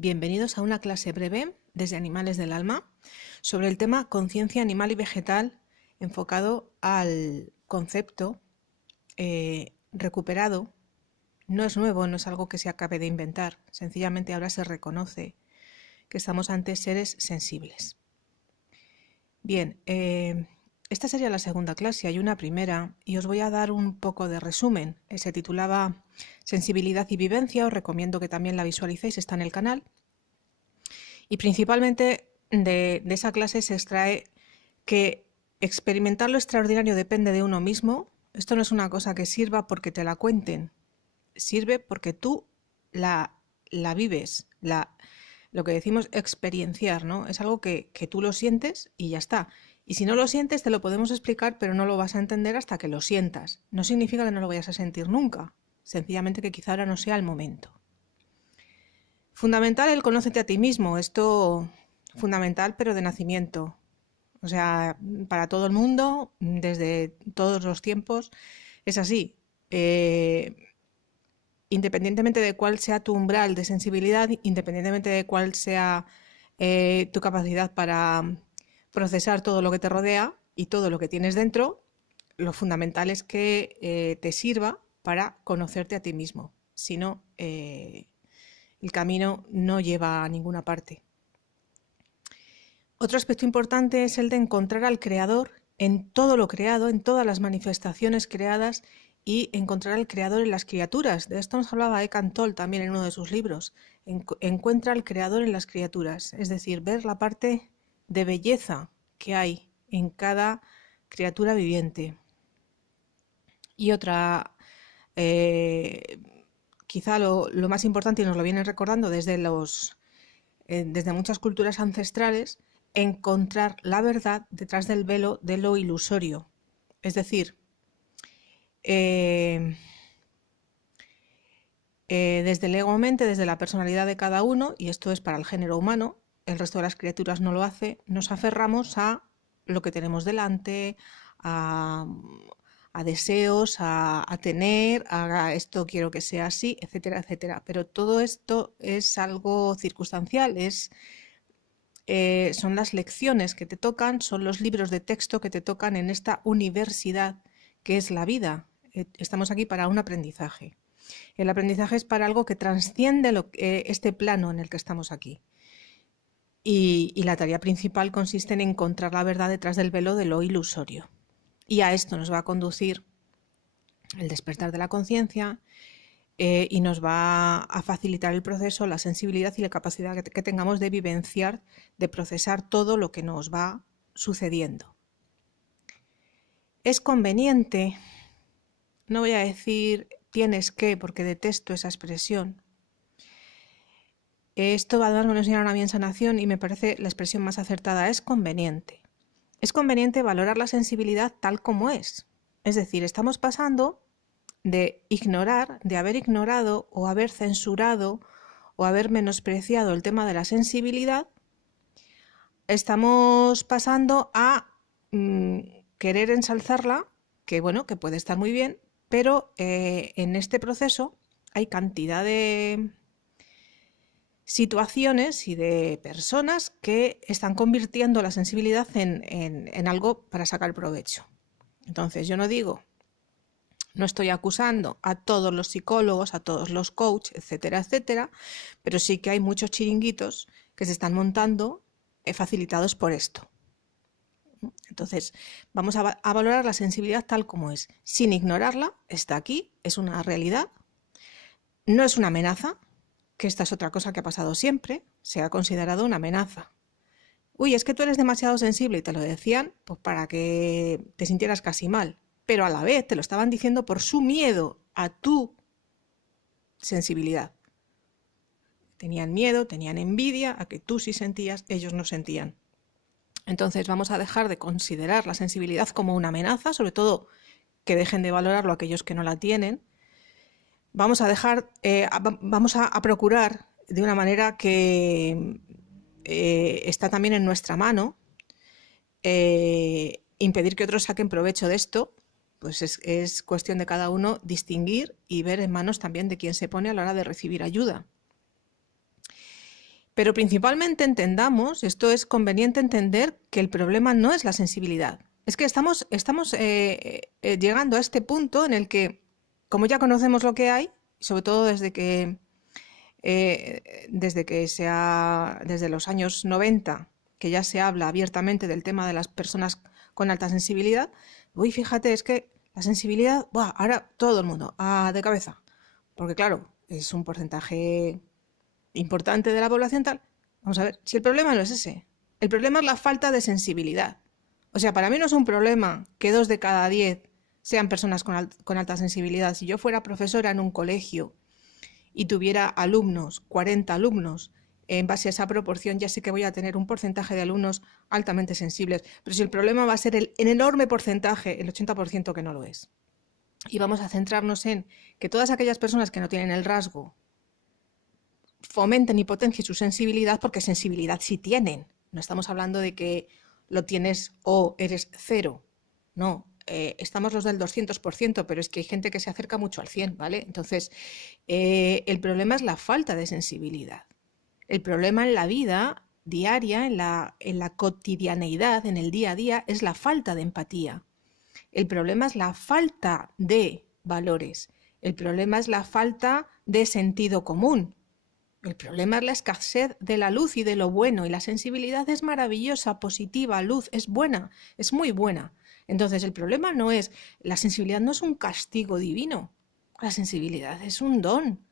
Bienvenidos a una clase breve desde Animales del Alma sobre el tema conciencia animal y vegetal enfocado al concepto recuperado. No es nuevo, no es algo que se acabe de inventar, sencillamente ahora se reconoce que estamos ante seres sensibles. Bien, esta sería la segunda clase, hay una primera y os voy a dar un poco de resumen. Se titulaba Sensibilidad y vivencia, os recomiendo que también la visualicéis, está en el canal. Y principalmente de esa clase se extrae que experimentar lo extraordinario depende de uno mismo. Esto no es una cosa que sirva porque te la cuenten, sirve porque tú la vives, lo que decimos experienciar, ¿no? Es algo que tú lo sientes y ya está. Y si no lo sientes te lo podemos explicar, pero no lo vas a entender hasta que lo sientas. No significa que no lo vayas a sentir nunca, sencillamente que quizá ahora no sea el momento. Fundamental el conócete a ti mismo, esto fundamental pero de nacimiento. O sea, para todo el mundo, desde todos los tiempos, es así. Independientemente de cuál sea tu umbral de sensibilidad, independientemente de cuál sea tu capacidad para procesar todo lo que te rodea y todo lo que tienes dentro, lo fundamental es que te sirva para conocerte a ti mismo. Si no, el camino no lleva a ninguna parte. Otro aspecto importante es el de encontrar al Creador en todo lo creado, en todas las manifestaciones creadas y encontrar al Creador en las criaturas. De esto nos hablaba Eckhart Tolle también en uno de sus libros. Encuentra al Creador en las criaturas, es decir, ver la parte de belleza que hay en cada criatura viviente. Y otra, quizá lo más importante, y nos lo vienen recordando desde muchas culturas ancestrales, encontrar la verdad detrás del velo de lo ilusorio. Es decir, desde el ego-mente, desde la personalidad de cada uno, y esto es para el género humano, el resto de las criaturas no lo hace, nos aferramos a lo que tenemos delante, a deseos, a tener, a esto quiero que sea así, etcétera, etcétera. Pero todo esto es algo circunstancial, son las lecciones que te tocan, son los libros de texto que te tocan en esta universidad que es la vida. Estamos aquí para un aprendizaje. El aprendizaje es para algo que trasciende este plano en el que estamos aquí. Y la tarea principal consiste en encontrar la verdad detrás del velo de lo ilusorio. Y a esto nos va a conducir el despertar de la conciencia y nos va a facilitar el proceso, la sensibilidad y la capacidad que tengamos de vivenciar, de procesar todo lo que nos va sucediendo. Es conveniente, no voy a decir tienes que, porque detesto esa expresión. Esto además me lo enseñaron a mí en sanación y me parece la expresión más acertada, es conveniente. Es conveniente valorar la sensibilidad tal como es. Es decir, estamos pasando de ignorar, de haber ignorado o haber censurado o haber menospreciado el tema de la sensibilidad, estamos pasando a querer ensalzarla, que bueno, que puede estar muy bien, pero en este proceso hay cantidad de situaciones y de personas que están convirtiendo la sensibilidad en algo para sacar provecho. Entonces yo no estoy acusando a todos los psicólogos, a todos los coaches, etcétera, etcétera, pero sí que hay muchos chiringuitos que se están montando facilitados por esto. Entonces, vamos a valorar la sensibilidad tal como es, sin ignorarla, está aquí, es una realidad, no es una amenaza, que esta es otra cosa que ha pasado siempre, se ha considerado una amenaza. Uy, es que tú eres demasiado sensible y te lo decían pues para que te sintieras casi mal, pero a la vez te lo estaban diciendo por su miedo a tu sensibilidad. Tenían miedo, tenían envidia a que tú sí sentías, ellos no sentían. Entonces vamos a dejar de considerar la sensibilidad como una amenaza, sobre todo que dejen de valorarlo aquellos que no la tienen. Vamos a procurar de una manera que está también en nuestra mano, impedir que otros saquen provecho de esto, pues es cuestión de cada uno distinguir y ver en manos también de quién se pone a la hora de recibir ayuda. Pero principalmente entendamos, esto es conveniente entender que el problema no es la sensibilidad. Es que estamos llegando a este punto en el que, como ya conocemos lo que hay, sobre todo desde los años 90, que ya se habla abiertamente del tema de las personas con alta sensibilidad, uy, fíjate, es que la sensibilidad, ¡buah! Ahora todo el mundo, de cabeza, porque claro, es un porcentaje importante de la población tal. Vamos a ver, si el problema no es ese, el problema es la falta de sensibilidad. O sea, para mí no es un problema que 2 de cada 10 sean personas con alta sensibilidad. Si yo fuera profesora en un colegio y tuviera alumnos, 40 alumnos, en base a esa proporción ya sé que voy a tener un porcentaje de alumnos altamente sensibles. Pero si el problema va a ser el enorme porcentaje, el 80% que no lo es. Y vamos a centrarnos en que todas aquellas personas que no tienen el rasgo fomenten y potencien su sensibilidad, porque sensibilidad sí tienen. No estamos hablando de que lo tienes o eres cero. No, estamos los del 200%, pero es que hay gente que se acerca mucho al 100, ¿vale? Entonces, el problema es la falta de sensibilidad. El problema en la vida diaria, en la cotidianeidad, en el día a día, es la falta de empatía. El problema es la falta de valores. El problema es la falta de sentido común. El problema es la escasez de la luz y de lo bueno, y la sensibilidad es maravillosa, positiva, luz, es buena, es muy buena. Entonces el problema no es, la sensibilidad no es un castigo divino, la sensibilidad es un don,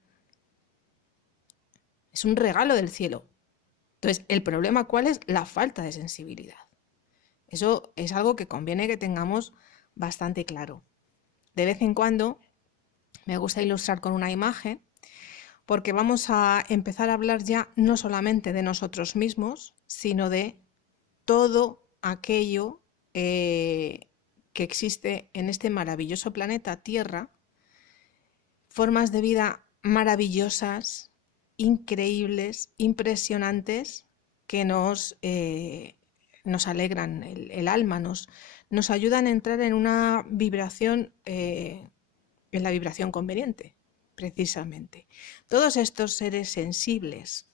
es un regalo del cielo. Entonces el problema ¿cuál es? La falta de sensibilidad. Eso es algo que conviene que tengamos bastante claro. De vez en cuando me gusta ilustrar con una imagen, porque vamos a empezar a hablar ya no solamente de nosotros mismos, sino de todo aquello que existe en este maravilloso planeta Tierra, formas de vida maravillosas, increíbles, impresionantes, que nos alegran el alma, nos ayudan a entrar en una vibración, en la vibración conveniente. Precisamente. Todos estos seres sensibles,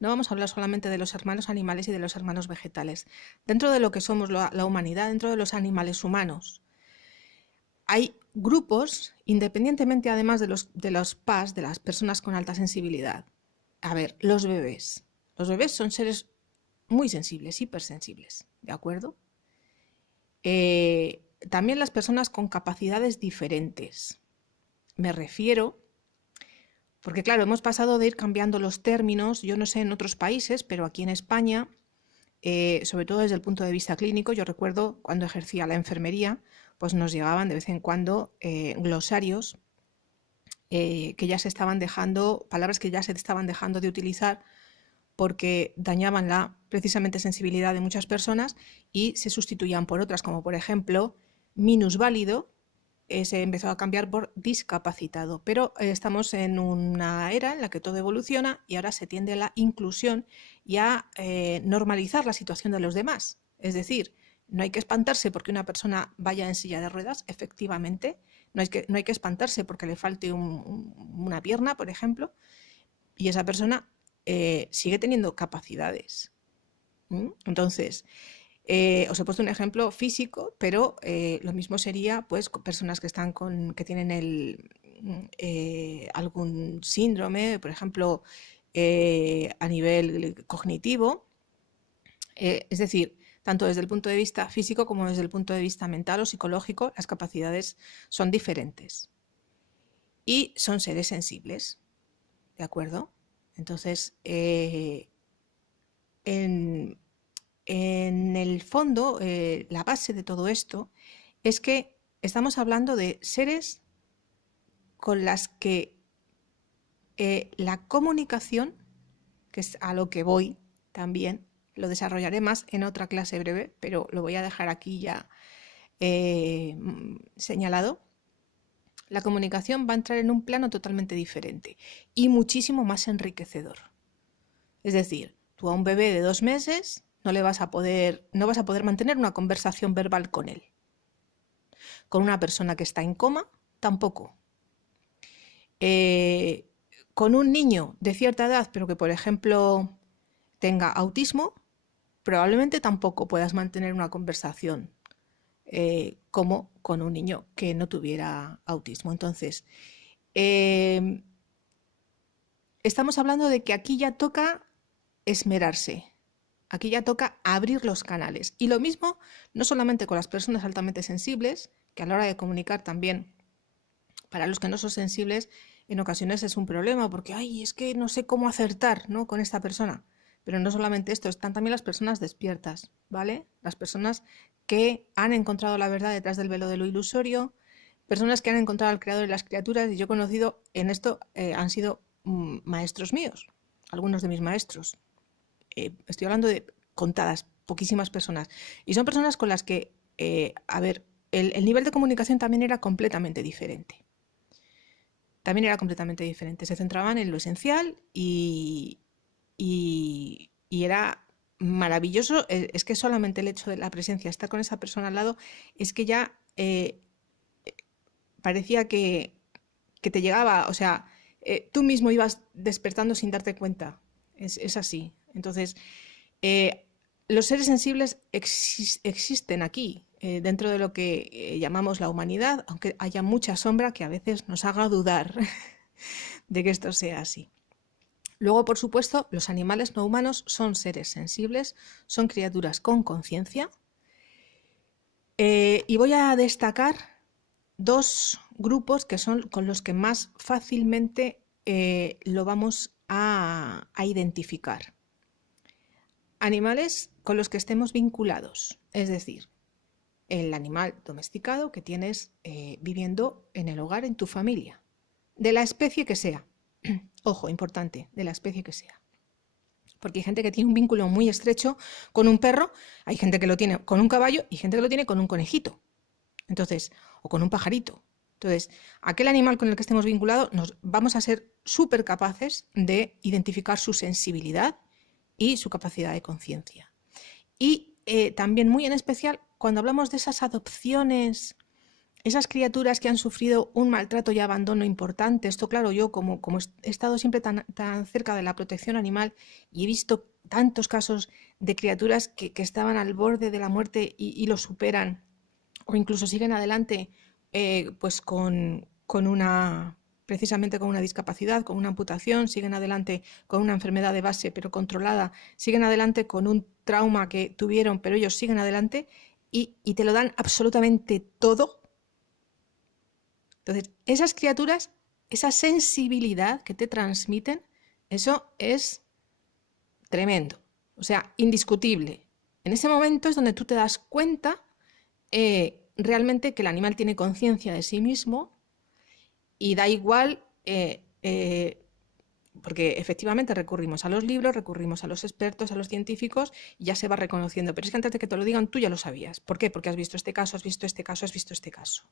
no vamos a hablar solamente de los hermanos animales y de los hermanos vegetales. Dentro de lo que somos la humanidad, dentro de los animales humanos, hay grupos, independientemente además de los PAS, de las personas con alta sensibilidad. A ver, los bebés. Los bebés son seres muy sensibles, hipersensibles, ¿de acuerdo? También las personas con capacidades diferentes. Me refiero, porque claro, hemos pasado de ir cambiando los términos, yo no sé en otros países, pero aquí en España, sobre todo desde el punto de vista clínico, yo recuerdo cuando ejercía la enfermería, pues nos llegaban de vez en cuando glosarios que ya se estaban dejando, palabras que ya se estaban dejando de utilizar porque dañaban la precisamente sensibilidad de muchas personas y se sustituían por otras, como por ejemplo minusválido, se empezó a cambiar por discapacitado, pero estamos en una era en la que todo evoluciona y ahora se tiende a la inclusión y a normalizar la situación de los demás. Es decir, no hay que espantarse porque una persona vaya en silla de ruedas, efectivamente, no hay que espantarse porque le falte una pierna, por ejemplo, y esa persona sigue teniendo capacidades. Entonces, os he puesto un ejemplo físico, pero lo mismo sería pues con personas que tienen algún síndrome, por ejemplo, a nivel cognitivo. Es decir, tanto desde el punto de vista físico como desde el punto de vista mental o psicológico, las capacidades son diferentes. Y son seres sensibles, ¿de acuerdo? Entonces, en el fondo, la base de todo esto es que estamos hablando de seres con las que la comunicación, que es a lo que voy también, lo desarrollaré más en otra clase breve, pero lo voy a dejar aquí ya señalado. La comunicación va a entrar en un plano totalmente diferente y muchísimo más enriquecedor. Es decir, tú a un bebé de 2 meses no vas a poder mantener una conversación verbal con él. Con una persona que está en coma, tampoco. con un niño de cierta edad, pero que por ejemplo tenga autismo, probablemente tampoco puedas mantener una conversación como con un niño que no tuviera autismo. Entonces, eh, estamos hablando de que aquí ya toca esmerarse, aquí ya toca abrir los canales. Y lo mismo no solamente con las personas altamente sensibles, que a la hora de comunicar también, para los que no son sensibles, en ocasiones es un problema, porque, ay, es que no sé cómo acertar, ¿no?, con esta persona. Pero no solamente esto, están también las personas despiertas, ¿vale? Las personas que han encontrado la verdad detrás del velo de lo ilusorio, personas que han encontrado al creador de las criaturas, y yo he conocido en esto, han sido maestros míos, algunos de mis maestros. Estoy hablando de contadas, poquísimas personas. Y son personas con las que, a ver, el nivel de comunicación también era completamente diferente. También era completamente diferente. Se centraban en lo esencial y era maravilloso. Es que solamente el hecho de la presencia, estar con esa persona al lado, es que ya parecía que te llegaba, o sea, tú mismo ibas despertando sin darte cuenta. Es así. Entonces, los seres sensibles existen aquí, dentro de lo que llamamos la humanidad, aunque haya mucha sombra que a veces nos haga dudar de que esto sea así. Luego, por supuesto, los animales no humanos son seres sensibles, son criaturas con conciencia. Y voy a destacar dos grupos que son con los que más fácilmente lo vamos a identificar. Animales con los que estemos vinculados, es decir, el animal domesticado que tienes viviendo en el hogar, en tu familia, de la especie que sea. Ojo, importante, de la especie que sea. Porque hay gente que tiene un vínculo muy estrecho con un perro, hay gente que lo tiene con un caballo y gente que lo tiene con un conejito. Entonces, o con un pajarito. Entonces, aquel animal con el que estemos vinculados, vamos a ser súper capaces de identificar su sensibilidad y su capacidad de conciencia. Y también muy en especial cuando hablamos de esas adopciones, esas criaturas que han sufrido un maltrato y abandono importante. Esto, claro, yo como he estado siempre tan cerca de la protección animal y he visto tantos casos de criaturas que estaban al borde de la muerte y lo superan, o incluso siguen adelante pues precisamente con una discapacidad, con una amputación, siguen adelante con una enfermedad de base pero controlada, siguen adelante con un trauma que tuvieron, pero ellos siguen adelante y te lo dan absolutamente todo. Entonces, esas criaturas, esa sensibilidad que te transmiten, eso es tremendo, o sea, indiscutible. En ese momento es donde tú te das cuenta realmente que el animal tiene conciencia de sí mismo y da igual, porque efectivamente recurrimos a los libros, recurrimos a los expertos, a los científicos y ya se va reconociendo. Pero es que antes de que te lo digan, tú ya lo sabías. ¿Por qué? Porque has visto este caso, has visto este caso, has visto este caso.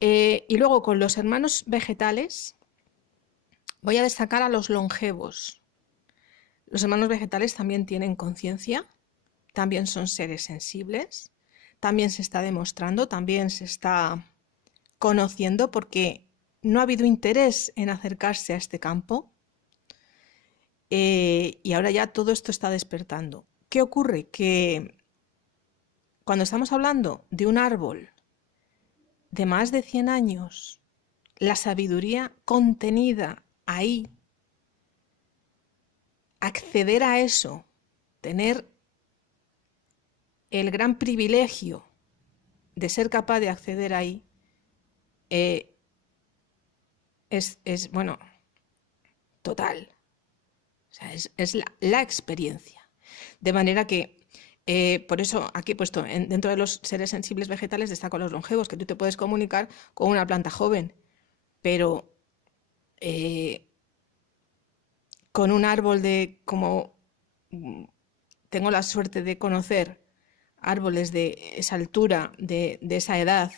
Y luego con los hermanos vegetales voy a destacar a los longevos. Los hermanos vegetales también tienen conciencia, también son seres sensibles, también se está demostrando, también se está conociendo porque no ha habido interés en acercarse a este campo y ahora ya todo esto está despertando. ¿Qué ocurre? Que cuando estamos hablando de un árbol de más de 100 años, la sabiduría contenida ahí, acceder a eso, tener el gran privilegio de ser capaz de acceder ahí, es bueno, total. O sea, es la experiencia. De manera que, por eso aquí he puesto, dentro de los seres sensibles vegetales destaco los longevos, que tú te puedes comunicar con una planta joven, pero con un árbol de, como tengo la suerte de conocer árboles de esa altura, de esa edad,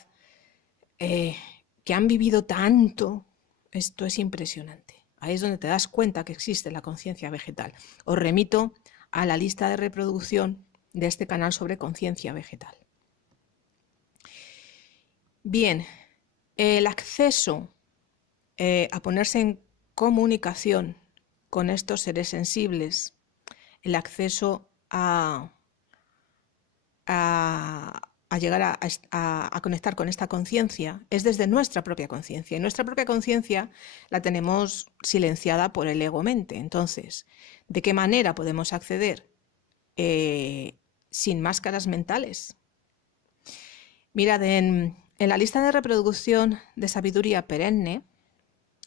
que han vivido tanto, esto es impresionante. Ahí es donde te das cuenta que existe la conciencia vegetal. Os remito a la lista de reproducción de este canal sobre conciencia vegetal. Bien, el acceso a ponerse comunicación con estos seres sensibles, el acceso a llegar a conectar con esta conciencia es desde nuestra propia conciencia. Y nuestra propia conciencia la tenemos silenciada por el ego-mente. Entonces, ¿de qué manera podemos acceder? Sin máscaras mentales. Mirad, en la lista de reproducción de Sabiduría Perenne,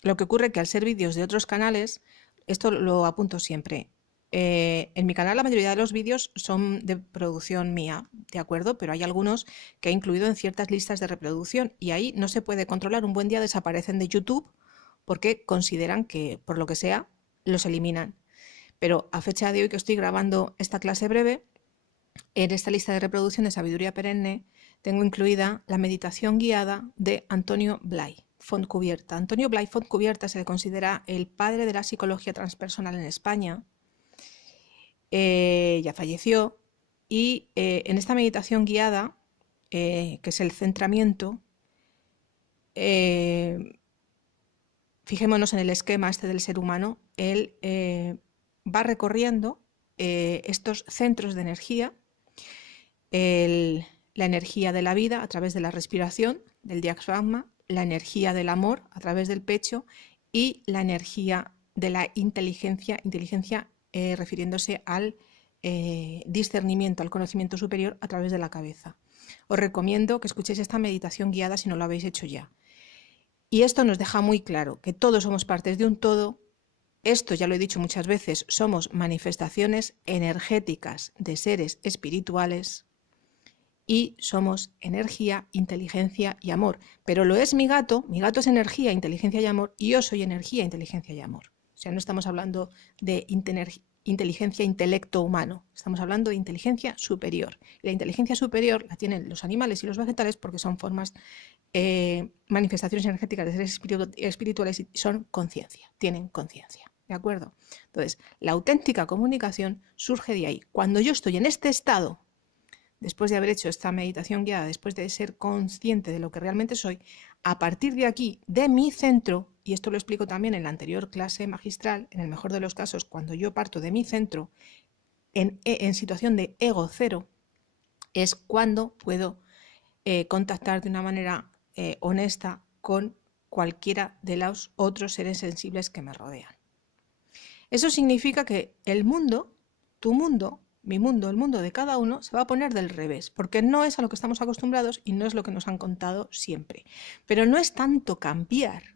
lo que ocurre es que al ser vídeos de otros canales, esto lo apunto siempre, en mi canal la mayoría de los vídeos son de producción mía, ¿de acuerdo? Pero hay algunos que he incluido en ciertas listas de reproducción y ahí no se puede controlar. Un buen día desaparecen de YouTube porque consideran que, por lo que sea, los eliminan. Pero a fecha de hoy que estoy grabando esta clase breve, en esta lista de reproducción de Sabiduría Perenne tengo incluida la meditación guiada de Antonio Blay Fontcubierta. Antonio Blay Fontcubierta se le considera el padre de la psicología transpersonal en España. Ya falleció, y en esta meditación guiada, que es el centramiento, fijémonos en el esquema este del ser humano, él va recorriendo estos centros de energía, la energía de la vida a través de la respiración, del diafragma, la energía del amor a través del pecho y la energía de la inteligencia refiriéndose al discernimiento, al conocimiento superior a través de la cabeza. Os recomiendo que escuchéis esta meditación guiada si no lo habéis hecho ya. Y esto nos deja muy claro que todos somos partes de un todo. Esto ya lo he dicho muchas veces, somos manifestaciones energéticas de seres espirituales y somos energía, inteligencia y amor. Pero lo es mi gato es energía, inteligencia y amor, y yo soy energía, inteligencia y amor. O sea, no estamos hablando de inteligencia, intelecto humano, estamos hablando de inteligencia superior. La inteligencia superior la tienen los animales y los vegetales porque son formas, manifestaciones energéticas de seres espirituales y son conciencia, tienen conciencia, ¿de acuerdo? Entonces, la auténtica comunicación surge de ahí. Cuando yo estoy en este estado, después de haber hecho esta meditación guiada, después de ser consciente de lo que realmente soy, a partir de aquí, de mi centro, y esto lo explico también en la anterior clase magistral, en el mejor de los casos, cuando yo parto de mi centro en situación de ego cero, es cuando puedo contactar de una manera honesta con cualquiera de los otros seres sensibles que me rodean. Eso significa que el mundo, tu mundo, mi mundo, el mundo de cada uno, se va a poner del revés, porque no es a lo que estamos acostumbrados y no es lo que nos han contado siempre. Pero no es tanto cambiar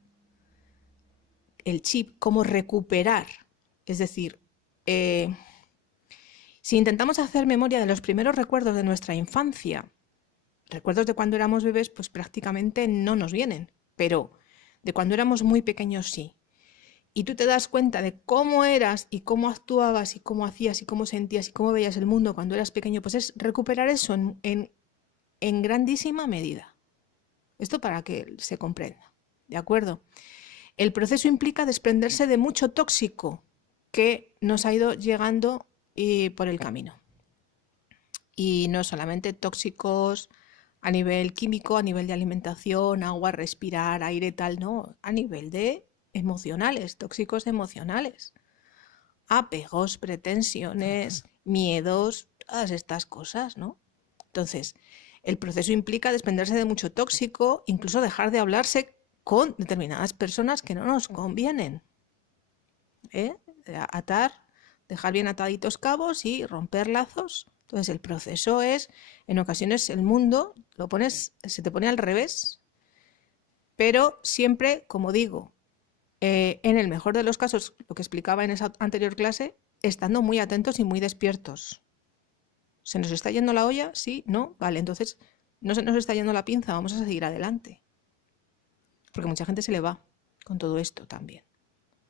el chip como recuperar. Es decir, si intentamos hacer memoria de los primeros recuerdos de nuestra infancia, recuerdos de cuando éramos bebés, pues prácticamente no nos vienen, pero de cuando éramos muy pequeños sí. Y tú te das cuenta de cómo eras y cómo actuabas y cómo hacías y cómo sentías y cómo veías el mundo cuando eras pequeño, pues es recuperar eso en grandísima medida. Esto para que se comprenda, ¿de acuerdo? El proceso implica desprenderse de mucho tóxico que nos ha ido llegando por el camino. Y no solamente tóxicos a nivel químico, a nivel de alimentación, agua, respirar, aire, tal, no, a nivel de emocionales, tóxicos emocionales, apegos, pretensiones, miedos, todas estas cosas, ¿no? Entonces, el proceso implica desprenderse de mucho tóxico, incluso dejar de hablarse con determinadas personas que no nos convienen, atar, dejar bien ataditos cabos y romper lazos. Entonces, el proceso es, en ocasiones el mundo se te pone al revés, pero siempre, como digo, en el mejor de los casos, lo que explicaba en esa anterior clase, estando muy atentos y muy despiertos. ¿Se nos está yendo la olla? Sí, no, vale, entonces no se nos está yendo la pinza, vamos a seguir adelante. Porque mucha gente se le va con todo esto también.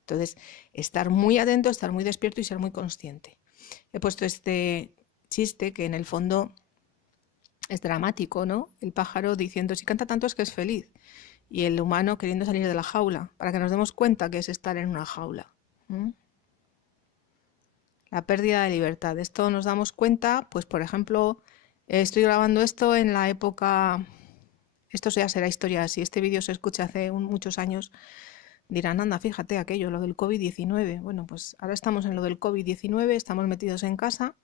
Entonces, estar muy atento, estar muy despierto y ser muy consciente. He puesto este chiste que en el fondo es dramático, ¿no? El pájaro diciendo, si canta tanto es que es feliz. Y el humano queriendo salir de la jaula, para que nos demos cuenta que es estar en una jaula. La pérdida de libertad. De esto nos damos cuenta, pues por ejemplo, estoy grabando esto en la época, esto ya será historia, si este vídeo se escucha hace muchos años, Dirán, anda, fíjate aquello, lo del COVID-19. Bueno, pues ahora estamos en lo del COVID-19, estamos metidos en casa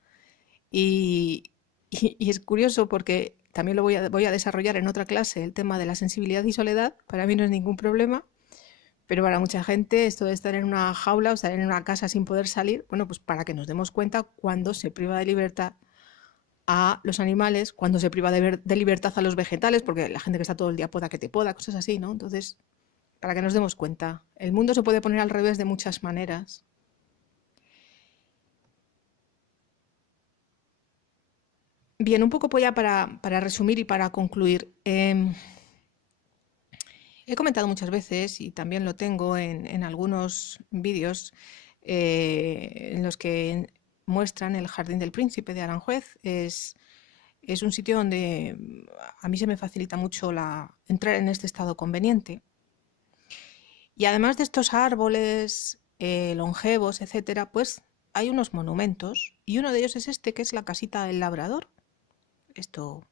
y, y es curioso porque también lo voy a desarrollar en otra clase, el tema de la sensibilidad y soledad. Para mí no es ningún problema, pero para mucha gente esto de estar en una jaula o estar en una casa sin poder salir, bueno, pues para que nos demos cuenta cuando se priva de libertad a los animales, cuando se priva de libertad a los vegetales, porque la gente que está todo el día poda que te poda, cosas así, ¿no? Entonces, para que nos demos cuenta, el mundo se puede poner al revés de muchas maneras. Bien, un poco pues ya para resumir y para concluir. He comentado muchas veces y también lo tengo en algunos vídeos en los que muestran el Jardín del Príncipe de Aranjuez. Es un sitio donde a mí se me facilita mucho entrar en este estado conveniente. Y además de estos árboles longevos, etcétera, pues hay unos monumentos y uno de ellos es este, que es la casita del labrador. Esto,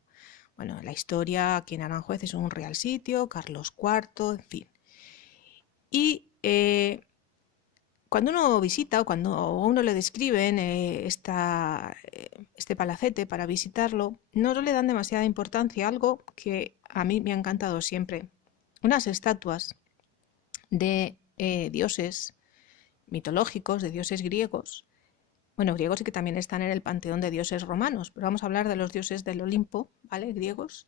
bueno, la historia aquí en Aranjuez es un real sitio, Carlos IV, en fin. Y cuando uno visita o cuando a uno le describen este palacete para visitarlo, no le dan demasiada importancia a algo que a mí me ha encantado siempre. Unas estatuas de dioses mitológicos, de dioses griegos. Bueno, griegos y que también están en el panteón de dioses romanos, pero vamos a hablar de los dioses del Olimpo, ¿vale? Griegos.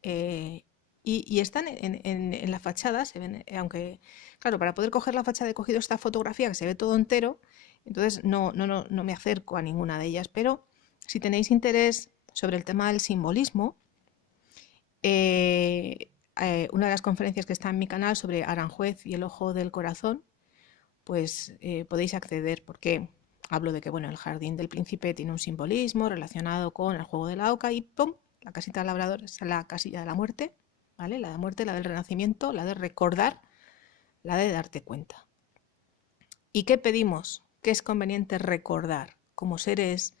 Y están en la fachada, se ven, aunque, claro, para poder coger la fachada he cogido esta fotografía que se ve todo entero, entonces no me acerco a ninguna de ellas, pero si tenéis interés sobre el tema del simbolismo, una de las conferencias que está en mi canal sobre Aranjuez y el ojo del corazón, pues podéis acceder porque hablo de que bueno, el Jardín del Príncipe tiene un simbolismo relacionado con el juego de la oca y ¡pum! La casita del labrador es la casilla de la muerte, ¿vale? La de muerte, la del renacimiento, la de recordar, la de darte cuenta. ¿Y qué pedimos? ¿Qué es conveniente recordar como seres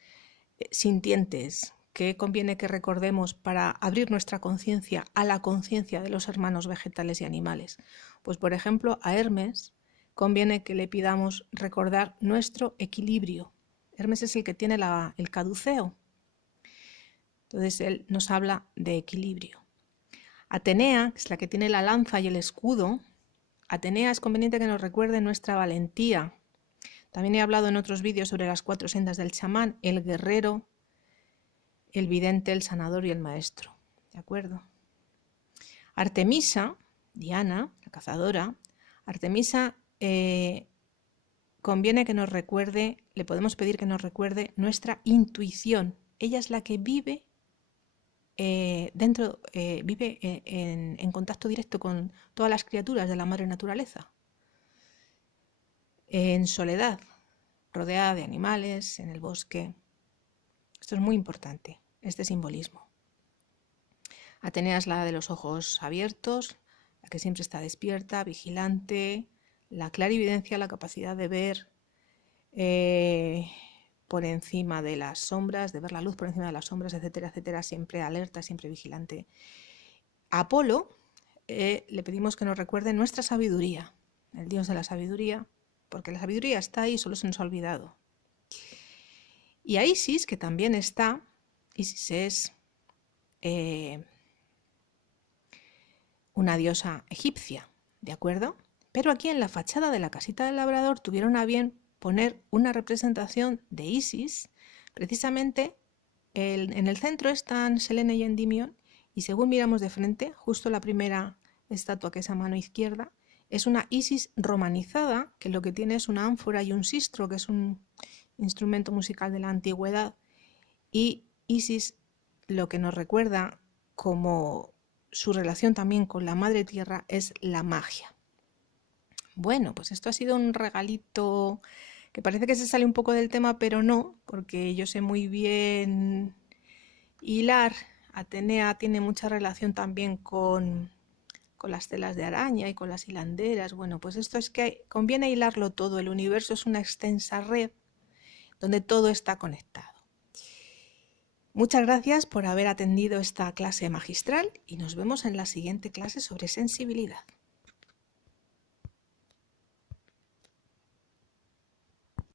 sintientes? ¿Qué conviene que recordemos para abrir nuestra conciencia a la conciencia de los hermanos vegetales y animales? Pues por ejemplo a Hermes conviene que le pidamos recordar nuestro equilibrio. Hermes es el que tiene el caduceo. Entonces él nos habla de equilibrio. Atenea, que es la que tiene la lanza y el escudo, Atenea es conveniente que nos recuerde nuestra valentía. También he hablado en otros vídeos sobre las 4 sendas del chamán, el guerrero, el vidente, el sanador y el maestro. ¿De acuerdo? Artemisa, Diana, la cazadora, Artemisa conviene que nos recuerde, le podemos pedir que nos recuerde nuestra intuición. Ella es la que vive vive en contacto directo con todas las criaturas de la madre naturaleza. En soledad, rodeada de animales, en el bosque. Esto es muy importante, este simbolismo. Atenea es la de los ojos abiertos, la que siempre está despierta, vigilante, la clarividencia, la capacidad de ver por encima de las sombras, de ver la luz por encima de las sombras, etcétera, etcétera, siempre alerta, siempre vigilante. A Apolo le pedimos que nos recuerde nuestra sabiduría, el dios de la sabiduría, porque la sabiduría está ahí, solo se nos ha olvidado. Y a Isis, que también está, Isis es una diosa egipcia, ¿de acuerdo? Pero aquí en la fachada de la casita del labrador tuvieron a bien poner una representación de Isis, precisamente en el centro están Selene y Endymion, y según miramos de frente, justo la primera estatua, que es a mano izquierda, es una Isis romanizada, que lo que tiene es una ánfora y un sistro, que es un instrumento musical de la antigüedad, y Isis lo que nos recuerda como su relación también con la madre tierra es la magia. Bueno, pues esto ha sido un regalito que parece que se sale un poco del tema, pero no, porque yo sé muy bien hilar. Atenea tiene mucha relación también con las telas de araña y con las hilanderas. Bueno, pues esto es que conviene hilarlo todo. El universo es una extensa red donde todo está conectado. Muchas gracias por haber atendido esta clase magistral y nos vemos en la siguiente clase sobre sensibilidad.